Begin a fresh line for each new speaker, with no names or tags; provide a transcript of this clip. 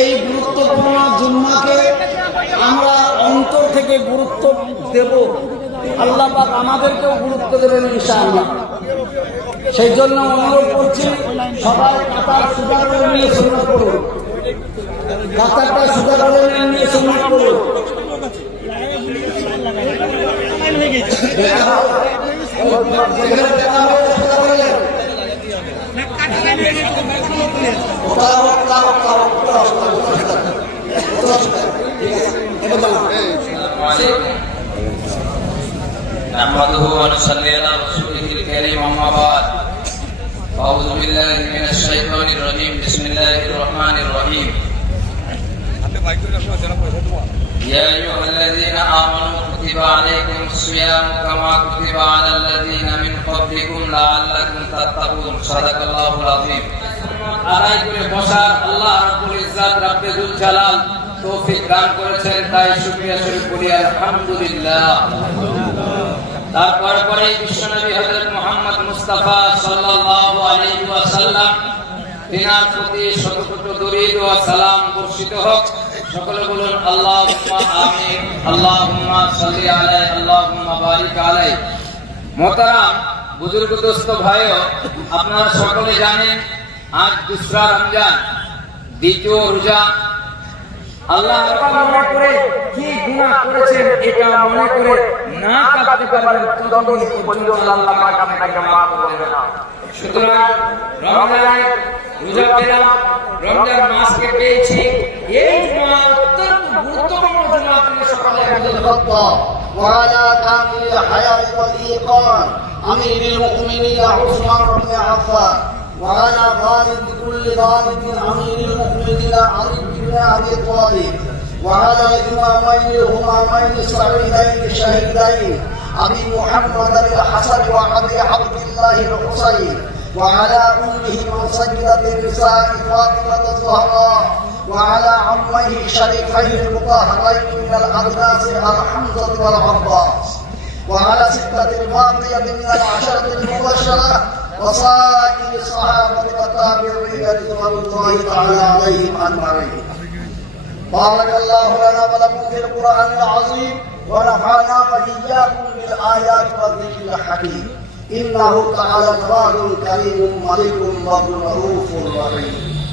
এই গুরুত্বপূর্ণ জুম্মাকে আমরা অন্তর থেকে গুরুত্ব দেব। আল্লাহ পাক আমাদেরকেও গুরুত্ব দেবেন ইনশাআল্লাহ। সেই জন্য অনুরোধ করছি সবাই কাতার সুদা করে নিয়ে সুন্দর করুন কাতারটা করে নিয়ে সুন্দর করুন
نحمده ونصلي على رسوله الكريم اما بعد اعوذ بالله من الشيطان الرجيم بسم الله الرحمن الرحيم يا ايها الذين امنوا كتب عليكم الصيام كما كتب على الذين من قبلكم لعلكم تتقون صدق الله العظيم আদায় করে বসার আল্লাহ রাব্বুল ইজ্জাত রাব্বুল জালাল তৌফিক দান করেছেন, তাই শুকরিয়া শরীফ বলি আলহামদুলিল্লাহ। তারপর পরে বিশ্বনবী হযরত মুহাম্মদ মুস্তাফা সাল্লাল্লাহু আলাইহি ওয়াসাল্লাম তিনার প্রতি শত শত দরুদ ও সালাম বর্ষিত হোক। সকলে বলুন, আল্লাহুম্মা আমিন, আল্লাহুম্মা সাল্লি আলাইহি আল্লাহুম্মা বারিক আলাইহি মোহতারাম, বুজুর্গ দোস্ত ভাইও, আপনারা সকলে জানেন, আজ দুসরা রমজান, দ্বিতীয় রোজা। আল্লাহ তাআলা মনে করে কি গুনাহ করেছেন এটা মনে করে না কাঁদতে পারবেন ততক্ষণ পর্যন্ত আল্লাহ পাক আপনাকে মাফ করবে না সুতরাং রমজানে রোজা পেলাম রমজান মাসকে পেয়েছি এই মাস অত্যন্ত গুরুত্বপূর্ণ জন্য আপনি সকলে একজন
الخطاب وعلى كامل الحياة والإيقان أمير المؤمنين عثمان بن عفان وعلى غالب كل غالب أمير المؤمنين علي بن أبي طالب. وعلى الإمامين الهمامين السعيدين الشهيدين أبي محمد الحسن وأبي عبد الله الحسين وعلى أمه مسجدة النساء فاطمة الزهراء وعلى عميه الشريفين المطهرين من الأدناس الحمزة والعباس. وعلى ستة الباقية من العشرة المبشرة وصائر الصحابة والتابعين رضوان الله تعالى عليهم أجمعين. بارك الله لنا ولكم في القرآن العظيم ونفعنا وإياكم بالآيات والذكر الحكيم. إنه تعالى جواد كريم ملك رب رؤوف رحيم